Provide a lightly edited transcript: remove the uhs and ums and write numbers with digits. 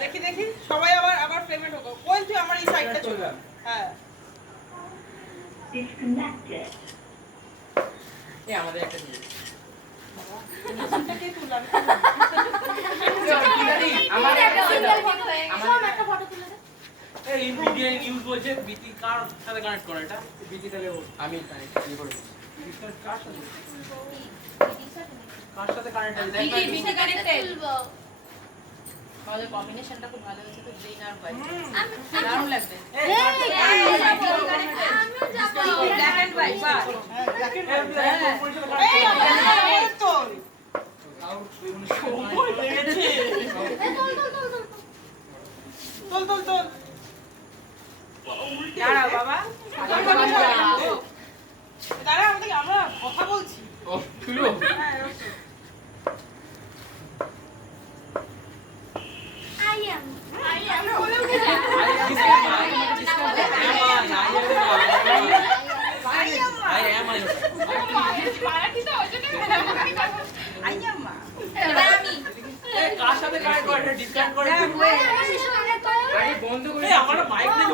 দেখি দেখি সবাই আবার আবার পেমেন্ট হোক। কোন তুই আমার এই সাইডটা চলে। হ্যাঁ ডিসকানেক্টেড। এই আমাদের একটা নিয়ে নতুনটাকে তুললাম। আমার একটা সিঙ্গেল ফটো হয়ে গেছে। আমার একটা ফটো তুলে দে। এই ভিডিও নিউজ বলছে বিটি কার সাথে কানেক্ট করে এটা বিটি তাহলে আমি কানেক্ট করব কার সাথে কানেক্ট আছে দেখ বিটি কানেক্টেড। আমাদের কম্বিনেশনটা খুব ভালো হয়েছে তো গ্রিন আর হোয়াইট দারুণ লাগবে আমিও যাবো। ব্ল্যাক এন্ড হোয়াইট বাহ এই আমার তোল। তোল তোল তোল। দাঁড়াও বাবা দাঁড়া আমরা কথা বলছি। ও শুনো হ্যাঁ কার সাথে কানেক্ট করে ডিসকানেক্ট করে আমার শিশু অনেক আরে বন্ধ করে আমার মাইক নেই